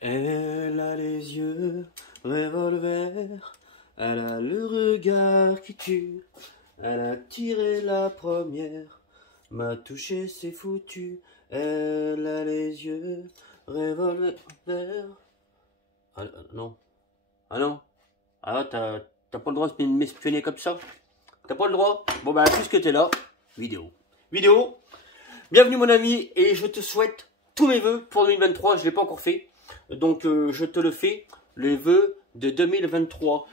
Elle a les yeux revolver, elle a le regard qui tue, elle a tiré la première, m'a touché c'est foutu, elle a les yeux revolver. Ah non, ah non, ah t'as pas le droit de m'espionner comme ça, t'as pas le droit. Bon bah puisque t'es là, vidéo, bienvenue mon ami et je te souhaite tous mes vœux pour 2023, je l'ai pas encore fait. Donc je te le fais, les vœux de 2023.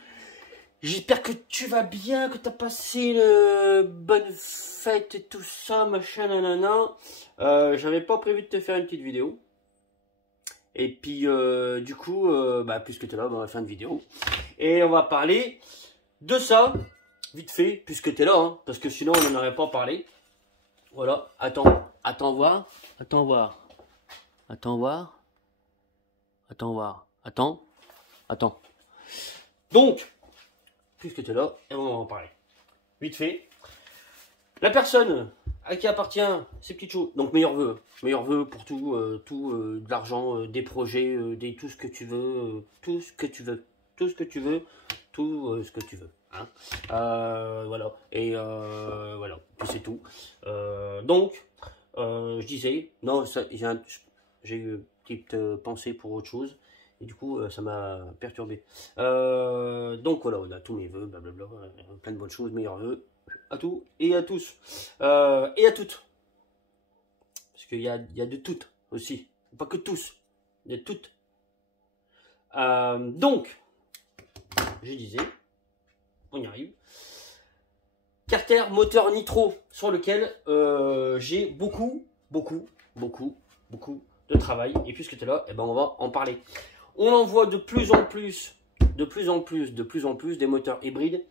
J'espère que tu vas bien, que tu as passé une bonne fête et tout ça, machin, nanana. J'avais pas prévu de te faire une petite vidéo. Et puis du coup, puisque tu es là, on va faire une vidéo. Et on va parler de ça, vite fait, puisque tu es là, hein, parce que sinon on n'en aurait pas parlé. Voilà, attends voir. Donc, puisque tu es là, et on va en parler. Vite fait. La personne à qui appartient ces petites choses, donc meilleurs vœux pour tout, de l'argent, des projets, tout ce que tu veux, tout ce que tu veux. Hein. Voilà, et voilà, puis c'est tout. Donc, je disais, non, j'ai eu une petite pensée pour autre chose. Et du coup, ça m'a perturbé. Donc voilà, on a tous mes vœux, blablabla, plein de bonnes choses, meilleurs vœux à tous et à tous. Et à toutes. Parce qu'il y a de toutes aussi. Pas que tous, il y a de toutes. Donc, je disais, on y arrive. Carter moteur nitro sur lequel j'ai beaucoup de travail. Et puisque tu es là, eh ben on va en parler. On en voit de plus en plus des moteurs hybrides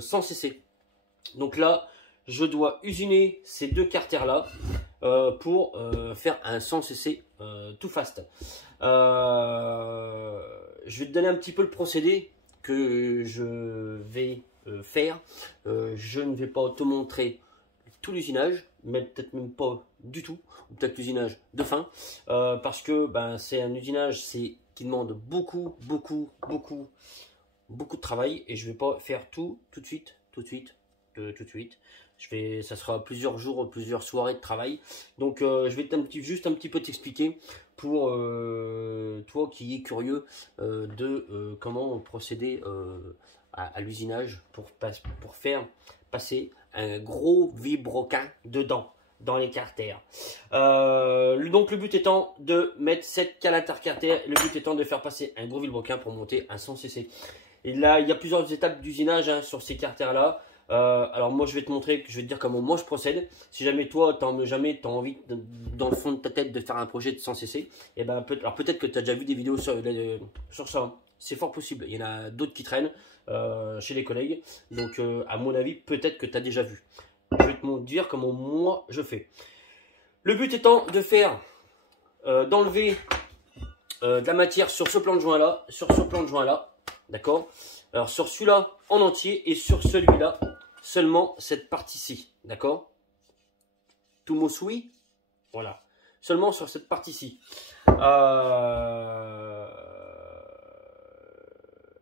sans cesser. Donc là, je dois usiner ces deux carters là pour faire un sans cesser tout fast. Je vais te donner un petit peu le procédé que je vais faire. Je ne vais pas te montrer tout l'usinage, mais peut-être même pas du tout, ou peut-être l'usinage de fin, parce que c'est un usinage qui demande beaucoup de travail, et je vais pas faire tout de suite. Ça sera plusieurs jours, plusieurs soirées de travail. Donc je vais juste un petit peu t'expliquer pour toi qui es curieux de comment procéder à l'usinage pour faire passer un gros vilebrequin dedans, dans les carters. Donc le but étant de mettre cette cale intercarter, le but étant de faire passer un gros vilebrequin pour monter un 100 cc. Et là, il y a plusieurs étapes d'usinage sur ces carters là. Alors moi je vais te dire comment moi je procède. Si jamais toi tu as envie dans le fond de ta tête de faire un projet de 100 cc, et alors peut-être que tu as déjà vu des vidéos sur ça. C'est fort possible. Il y en a d'autres qui traînent chez les collègues. Donc à mon avis, peut-être que tu as déjà vu. Je vais te dire comment moi je fais. Le but étant de faire d'enlever de la matière sur ce plan de joint là, d'accord. Alors sur celui-là en entier et sur celui-là seulement cette partie-ci, d'accord. Tout mot oui, voilà. Seulement sur cette partie-ci.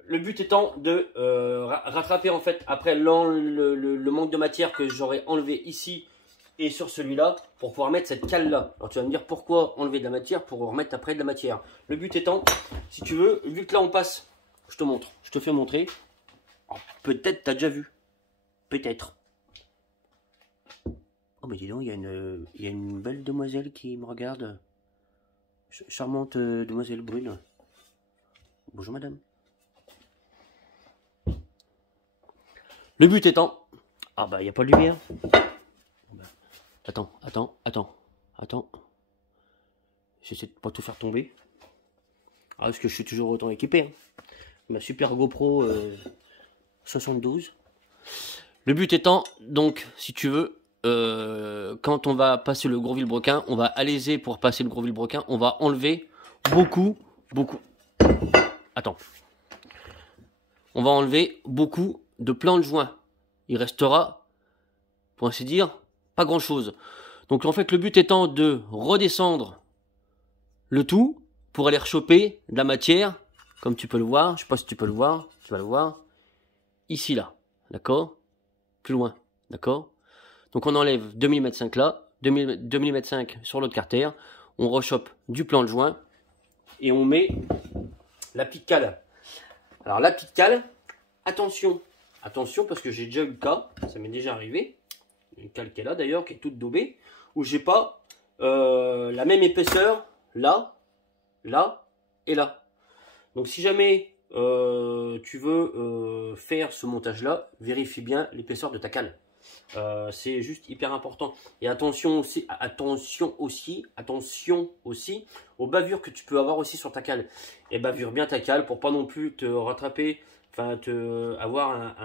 Le but étant de rattraper en fait après le manque de matière que j'aurais enlevé ici et sur celui-là pour pouvoir mettre cette cale là. Alors tu vas me dire pourquoi enlever de la matière pour remettre après de la matière. Le but étant, si tu veux, vu que là on passe, je te montre, je te fais montrer. Peut-être tu as déjà vu, peut-être. Oh mais dis donc, il y a une belle demoiselle qui me regarde. Charmante demoiselle brune. Bonjour madame. Le but étant... Ah bah il n'y a pas de lumière. Attends. J'essaie de pas tout faire tomber. Ah parce que je suis toujours autant équipé. Hein. Ma super GoPro 72. Le but étant, donc, si tu veux, quand on va passer le gros vilebrequin, on va alléger pour passer le gros vilebrequin, on va enlever beaucoup. Attends. On va enlever beaucoup de plans de joint. Il restera, pour ainsi dire, pas grand chose. Donc en fait, le but étant de redescendre le tout pour aller rechoper de la matière, comme tu peux le voir, je sais pas si tu peux le voir, tu vas le voir, ici là, d'accord, plus loin, d'accord. Donc on enlève 2 mm 5 là, 2 mm 5 sur l'autre carter, on rechope du plan de joint et on met la petite cale. Alors la petite cale, attention parce que j'ai déjà eu le cas, ça m'est déjà arrivé, une cale qui est là d'ailleurs, qui est toute daubée, où j'ai pas la même épaisseur là, là et là. Donc si jamais tu veux faire ce montage là, vérifie bien l'épaisseur de ta cale. C'est juste hyper important. Et attention aussi aux bavures que tu peux avoir aussi sur ta cale. Et bavure bien ta cale pour pas non plus te rattraper, enfin avoir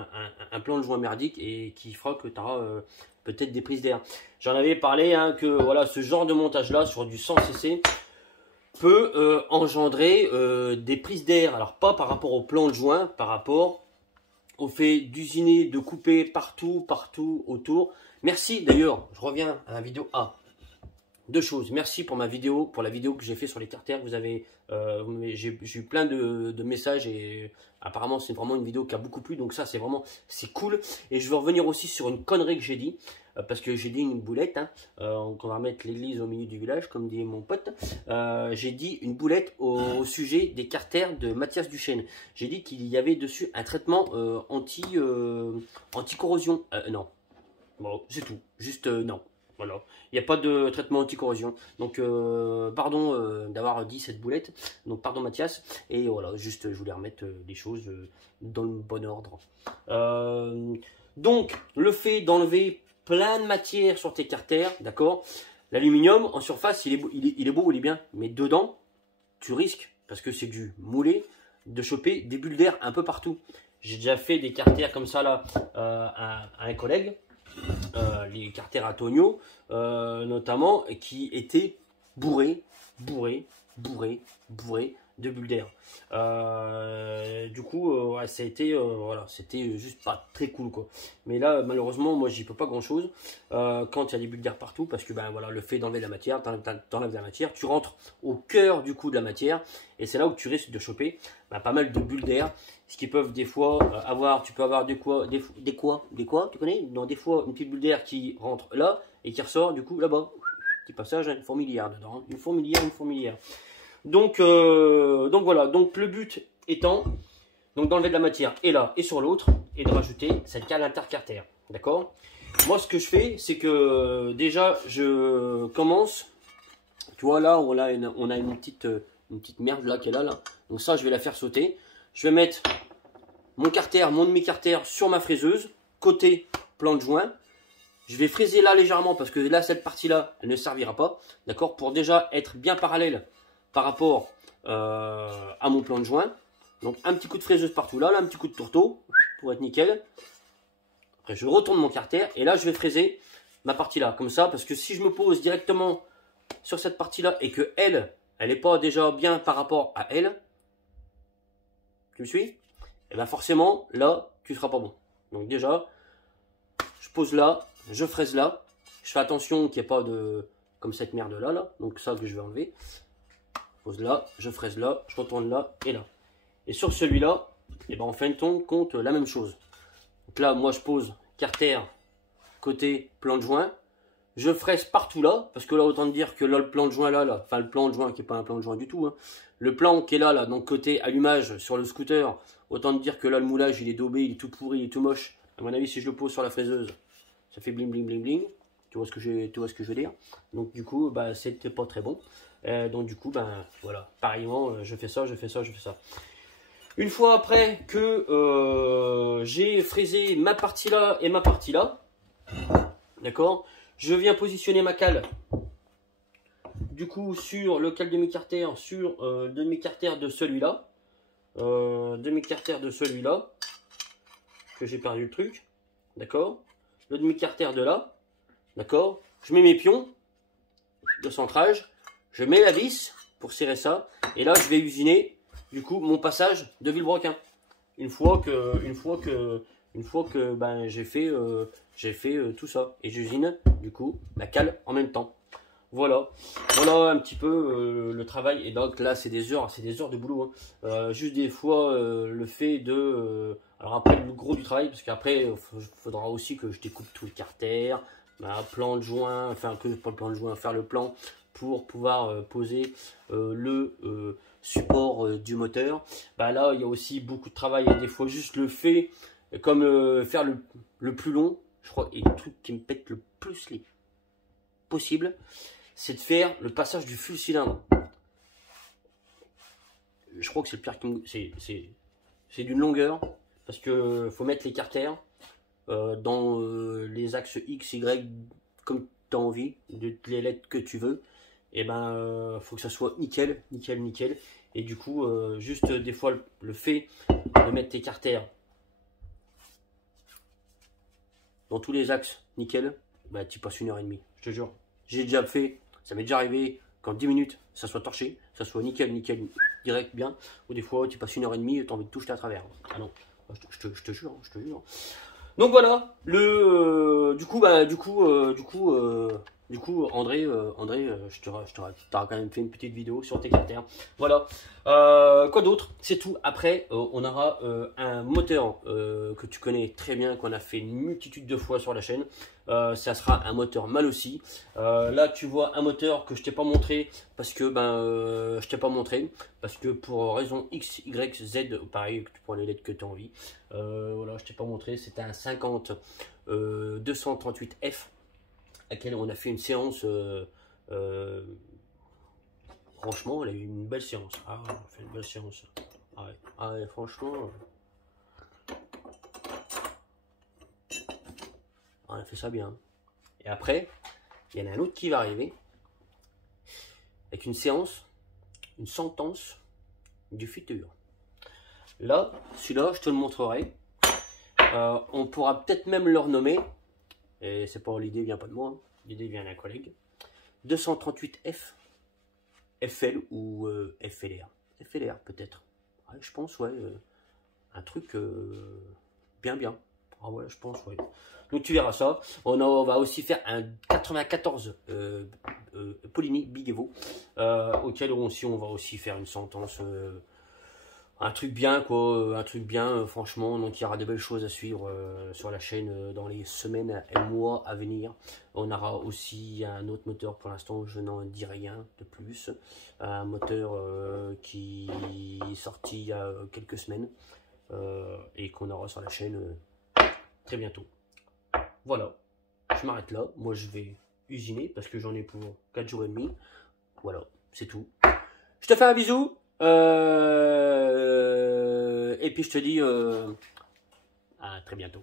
un plan de joint merdique et qui fera que tu auras peut-être des prises d'air. J'en avais parlé hein, que voilà, ce genre de montage là sur du 100 cc peut engendrer des prises d'air. Alors pas par rapport au plan de joint, par rapport au fait d'usiner, de couper partout autour. Merci d'ailleurs, je reviens à la vidéo A. Deux choses, merci pour la vidéo que j'ai fait sur les carters. Vous avez, j'ai eu plein de messages et apparemment c'est vraiment une vidéo qui a beaucoup plu. Donc ça c'est cool. Et je veux revenir aussi sur une connerie que j'ai dit. Parce que j'ai dit une boulette, hein, qu'on va remettre l'église au milieu du village, comme dit mon pote. J'ai dit une boulette au sujet des carters de Mathias Duchesne. J'ai dit qu'il y avait dessus un traitement anti-corrosion. Non, bon, c'est tout. Juste non. Voilà, il n'y a pas de traitement anti-corrosion. Donc, pardon d'avoir dit cette boulette. Donc, pardon Mathias. Et voilà, juste, je voulais remettre les choses dans le bon ordre. Donc, le fait d'enlever plein de matière sur tes carters, d'accord. L'aluminium, en surface, il est beau, il est bien. Mais dedans, tu risques, parce que c'est du moulé, de choper des bulles d'air un peu partout. J'ai déjà fait des carters comme ça, là, à un collègue. Les carters à Tonio notamment, qui étaient bourrés de bulles d'air. Du coup, ouais, ça a été, voilà, c'était juste pas très cool quoi. Mais là, malheureusement, moi j'y peux pas grand chose quand il y a des bulles d'air partout, parce que ben voilà, le fait d'enlever la matière, t'enlèves la matière, tu rentres au cœur du coup de la matière, et c'est là où tu risques de choper pas mal de bulles d'air. Ce qui peuvent des fois avoir, tu peux avoir des quoi, tu connais? Non, des fois une petite bulle d'air qui rentre là et qui ressort du coup là-bas. Petit passage, une fourmilière dedans, une fourmilière. Donc voilà, donc le but étant donc d'enlever de la matière et là et sur l'autre et de rajouter cette cale intercarter, d'accord? Moi ce que je fais, c'est que déjà je commence, tu vois là on a une petite merde là qui est là, donc ça je vais la faire sauter. Je vais mettre mon demi-carter sur ma fraiseuse, côté plan de joint. Je vais fraiser là légèrement parce que là, cette partie-là, elle ne servira pas. D'accord? Pour déjà être bien parallèle par rapport à mon plan de joint. Donc, un petit coup de fraiseuse partout là, un petit coup de tourteau pour être nickel. Après, je retourne mon carter et là, je vais fraiser ma partie là, comme ça. Parce que si je me pose directement sur cette partie-là et que elle n'est pas déjà bien par rapport à elle, tu me suis? Et bien forcément, là, tu ne seras pas bon. Donc déjà, je pose là, je fraise là. Je fais attention qu'il n'y ait pas de... comme cette merde là. Donc ça que je vais enlever. Je pose là, je fraise là, je retourne là et là. Et sur celui-là, et ben en fin de compte, la même chose. Donc là, moi je pose carter côté plan de joint. Je fraise partout là, parce que là, autant dire que là, le plan de joint là, enfin le plan de joint qui n'est pas un plan de joint du tout, hein. Le plan qui est là, donc côté allumage sur le scooter, autant dire que là, le moulage, il est daubé, il est tout pourri, il est tout moche. À mon avis, si je le pose sur la fraiseuse, ça fait bling bling bling bling. Tu vois ce que je veux dire? Donc du coup, bah, c'était pas très bon. Donc du coup, ben voilà, pareillement, je fais ça. Une fois après que j'ai fraisé ma partie là et ma partie là, d'accord, je viens positionner ma cale du coup sur le cale demi-carter, sur le demi-carter de celui-là, que j'ai perdu le truc, d'accord, le demi-carter de là, d'accord, je mets mes pions de centrage, je mets la vis pour serrer ça, et là je vais usiner du coup mon passage de vilebrequin. Une fois que ben, j'ai fait tout ça, et j'usine du coup la cale en même temps. Voilà, voilà un petit peu le travail. Et donc là, c'est des heures de boulot. Hein. Juste des fois, le fait de... alors après, le gros du travail, parce qu'après, il faudra aussi que je découpe tout le carter, plan de joint, enfin, que pas le plan de joint, faire le plan pour pouvoir poser le support du moteur. Bah là, il y a aussi beaucoup de travail. Et des fois, juste le fait, comme faire le plus long, je crois, et le truc qui me pète le plus les possible, c'est de faire le passage du full cylindre. Je crois que c'est le pire qui me... c'est d'une longueur, parce que faut mettre les carters dans les axes X, Y, comme tu as envie, les lettres que tu veux. Et ben faut que ça soit nickel, nickel, nickel. Et du coup, juste des fois, le fait de mettre tes carters dans tous les axes nickel, bah tu passes 1h30, je te jure. J'ai déjà fait, ça m'est déjà arrivé qu'en 10 minutes, ça soit torché, ça soit nickel, nickel, direct, bien. Ou des fois, tu passes 1h30 et tu as envie de tout jeter à travers. Ah non, je te jure, je te jure. Donc voilà, du coup, André, je t'aurais quand même fait une petite vidéo sur tes carters. Voilà. Quoi d'autre? C'est tout. Après, on aura un moteur que tu connais très bien, qu'on a fait une multitude de fois sur la chaîne. Ça sera un moteur MAL aussi. Là, tu vois un moteur que je t'ai pas montré parce que je t'ai pas montré parce que pour raison X, Y, Z, pareil, tu prends les lettres que tu as envie. Voilà, je t'ai pas montré. C'était un 50 238F à laquelle on a fait une séance. Franchement, elle a eu une belle séance. Ah, on a fait une belle séance. Ah ouais, ah ouais, franchement, on a fait ça bien. Et après, il y en a un autre qui va arriver avec une séance, une sentence du futur. Là, celui-là, je te le montrerai. On pourra peut-être même le renommer. Et c'est pas l'idée vient pas de moi. Hein. L'idée vient d'un collègue. 238F, FL ou FLR. FLR peut-être. Ouais, je pense, ouais. Un truc bien. Ah ouais, je pense, ouais. Donc tu verras ça. On va aussi faire un 94 Polini Big Evo, auquel aussi on va aussi faire une sentence, un truc bien quoi, un truc bien franchement. Donc il y aura de belles choses à suivre sur la chaîne dans les semaines et mois à venir. On aura aussi un autre moteur, pour l'instant je n'en dis rien de plus. Un moteur qui est sorti il y a quelques semaines et qu'on aura sur la chaîne très bientôt. Voilà, je m'arrête là. Moi, je vais usiner parce que j'en ai pour 4 jours et demi. Voilà, c'est tout. Je te fais un bisou. Et puis, je te dis à très bientôt.